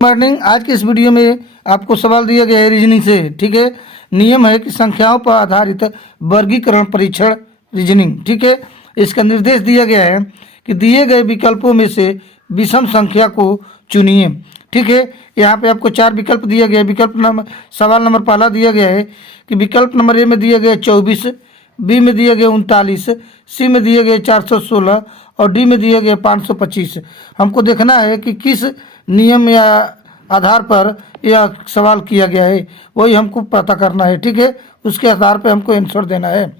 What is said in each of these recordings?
Morning. आज के इस वीडियो में आपको सवाल दिया गया है रीजनिंग से। ठीक है, नियम है कि संख्याओं पर आधारित वर्गीकरण परीक्षण रीजनिंग। ठीक है, इसका निर्देश दिया गया है कि दिए गए विकल्पों में से विषम संख्या को चुनिए। ठीक है, यहाँ पे आपको 4 विकल्प दिया गया है। विकल्प नंबर सवाल नंबर पहला दिया गया है कि विकल्प नंबर ए में दिया गया 24, बी में दिया गया 39, सी में दिया गया 416 और डी में दिया गया 525। हमको देखना है कि किस नियम या आधार पर यह सवाल किया गया है, वही हमको पता करना है। ठीक है, उसके आधार पर हमको आंसर देना है।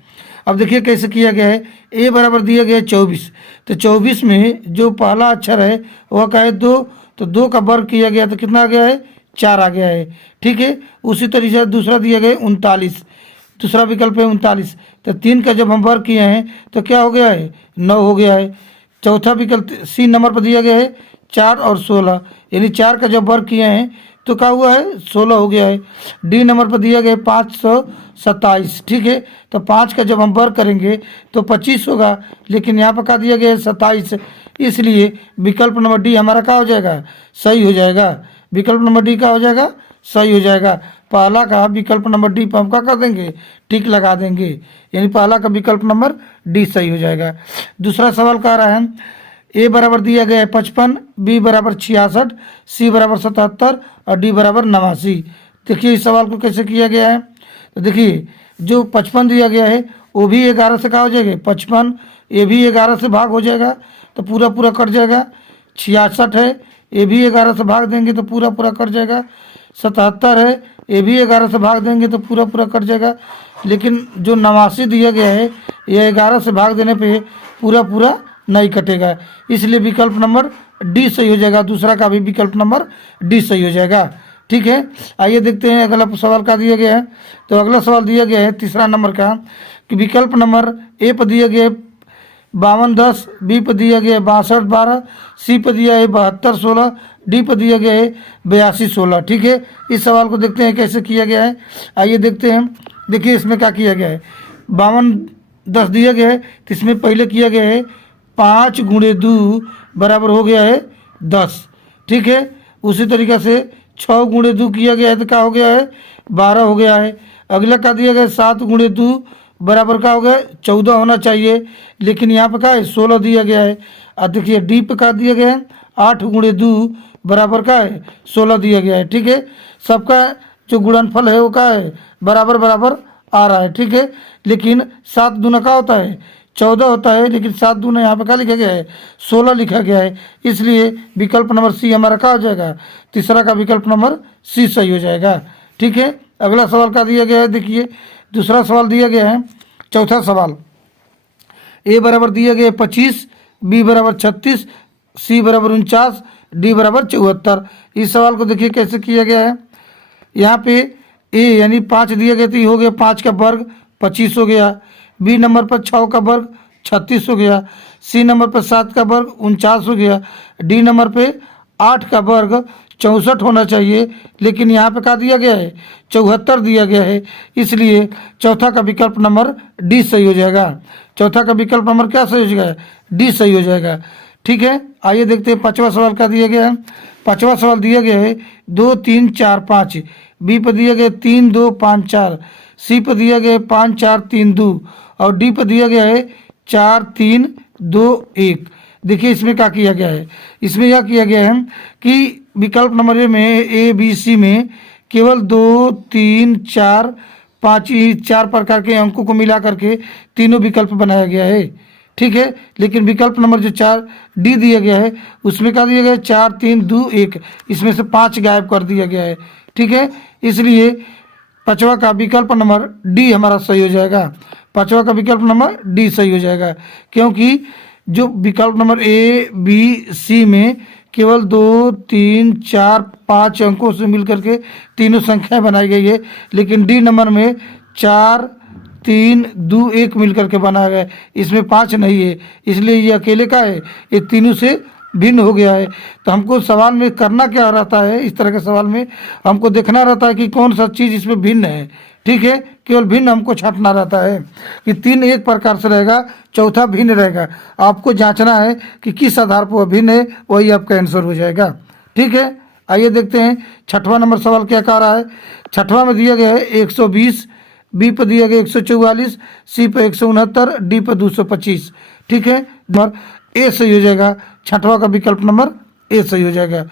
अब देखिए कैसे किया गया है। ए बराबर दिया गया है 24, तो 24 में जो पहला अक्षर है वह क्या है 2, तो 2 का वर्ग किया गया तो कितना आ गया है 4 आ गया है। ठीक है, उसी तरीके से दूसरा दिया गया है 39, दूसरा विकल्प है 39, तो 3 का जब हम वर्ग किए हैं तो क्या हो गया है 9 हो गया है। चौथा विकल्प सी नंबर पर दिया गया है 4 और 16, यानी 4 का जब वर्ग किए हैं तो क्या हुआ है 16 हो गया है। डी नंबर पर दिया गया है 527। ठीक है, तो 5 का जब हम वर्ग करेंगे तो 25 होगा, लेकिन यहाँ पर क्या दिया गया है 27, इसलिए विकल्प नंबर डी हमारा क्या हो जाएगा सही हो जाएगा। विकल्प नंबर डी का हो जाएगा सही हो जाएगा। पहला का विकल्प नंबर डी पर हम क्या कर देंगे टिक लगा देंगे, यानी पहला का विकल्प नंबर डी सही हो जाएगा। दूसरा सवाल कह रहा है ए बराबर दिया गया है 55, बी बराबर 66, सी बराबर 77 और डी बराबर 89। देखिए इस सवाल को कैसे किया गया है। तो देखिए जो 55 दिया गया है वो भी 11 से क्या हो जाएगा 55, ये भी 11 से भाग हो जाएगा तो पूरा पूरा कट जाएगा। 66 है, ये भी 11 से भाग देंगे तो पूरा पूरा कट जाएगा। 77 है, ये भी 11 से भाग देंगे तो पूरा पूरा कट जाएगा। लेकिन जो 89 दिया गया है ये 11 से भाग देने पे पूरा पूरा नहीं कटेगा, इसलिए विकल्प नंबर डी सही हो जाएगा। दूसरा का भी विकल्प नंबर डी सही हो जाएगा। ठीक है, आइए देखते हैं अगला सवाल का दिया गया है। तो अगला सवाल दिया गया है तीसरा नंबर का कि विकल्प नंबर ए पर दिया गया है 52 10, बी पर दिया गया है 62 12, सी पर दिया है 72 16, डी पर दिया गया है 82 16। ठीक है, इस सवाल को देखते हैं कैसे किया गया है। आइए देखते हैं। देखिए इसमें क्या किया गया है। 52 10 दिया गया है तो इसमें पहले किया गया है 5 गुणे 2 बराबर हो गया है 10। ठीक है, उसी तरीके से 6 गुणे 2 किया गया है तो क्या हो गया है 12 हो गया है। अगला क्या दिया गया है 7 गुणे 2 बराबर क्या हो गया 14 होना चाहिए, लेकिन यहाँ पे क्या है 16 दिया गया है। अब देखिए डी पे क्या दिया गया है 8 गुणे 2 बराबर क्या है 16 दिया गया है। ठीक है, सबका जो गुणनफल है वो क्या है बराबर बराबर आ रहा है। ठीक है, लेकिन 7 दूना क्या होता है 14 होता है, लेकिन 7 दूना यहाँ पे क्या लिखा गया है 16 लिखा गया है, इसलिए विकल्प नंबर सी हमारा क्या हो जाएगा तीसरा का विकल्प नंबर सी सही हो जाएगा। ठीक है, अगला सवाल का दिया गया है। देखिए दूसरा सवाल दिया गया है चौथा सवाल। ए बराबर दिया गया है 25, बी बराबर 36, सी बराबर 49, डी बराबर 74। इस सवाल को देखिए कैसे किया गया है। यहाँ पे ए यानी 5 दिया गया तो ये हो गया 5 का वर्ग 25 हो गया। बी नंबर पर 6 का वर्ग 36 हो गया। सी नंबर पर 7 का वर्ग 49 हो गया। डी नंबर पे 8 का वर्ग 64 होना चाहिए, लेकिन यहाँ पे क्या दिया गया है 74 दिया गया है, इसलिए चौथा का विकल्प नंबर डी सही हो जाएगा। चौथा का विकल्प नंबर क्या सही हो जाएगा डी सही हो जाएगा। ठीक है, आइए देखते हैं पाँचवा सवाल का दिया गया है। पाँचवा सवाल दिया गया है 2 3 4 5, बी पर दिया गया 3 2 5 4, सी पर दिया गया है 5 4 3 2 और डी पर दिया गया है 4 3 2 1। देखिए इसमें क्या किया गया है। इसमें यह किया गया है कि विकल्प नंबर ए बी सी में केवल 2 3 4 5 ही 4 प्रकार के अंकों को मिला करके तीनों विकल्प बनाया गया है। ठीक है, लेकिन विकल्प नंबर जो 4 डी दिया गया है उसमें क्या दिया गया है 4 3 2 1, इसमें से 5 गायब कर दिया गया है। ठीक है, इसलिए पाँचवा का विकल्प नंबर डी हमारा सही हो जाएगा। पाँचवा का विकल्प नंबर डी सही हो जाएगा, क्योंकि जो विकल्प नंबर ए बी सी में केवल 2 3 4 5 अंकों से मिलकर के तीनों संख्याएं बनाई गई है, लेकिन डी नंबर में 4 3 2 1 मिलकर के बनाया गया है, इसमें 5 नहीं है, इसलिए ये अकेले का है, ये तीनों से भिन्न हो गया है। तो हमको सवाल में करना क्या रहता है, इस तरह के सवाल में हमको देखना रहता है कि कौन सा चीज़ इसमें भिन्न है। ठीक है, केवल भिन्न हमको छांटना रहता है कि 3 एक प्रकार से रहेगा, चौथा भिन्न रहेगा। आपको जांचना है कि किस आधार पर वह भिन्न है, वही आपका आंसर हो जाएगा। ठीक है, आइए देखते हैं छठवां नंबर सवाल क्या कह रहा है। छठवां में दिया गया है 120, बी पर दिया गया 144, सी पर 169, डी पर 225। ठीक है, नंबर ए सही हो जाएगा। छठवां का विकल्प नंबर ए सही हो जाएगा।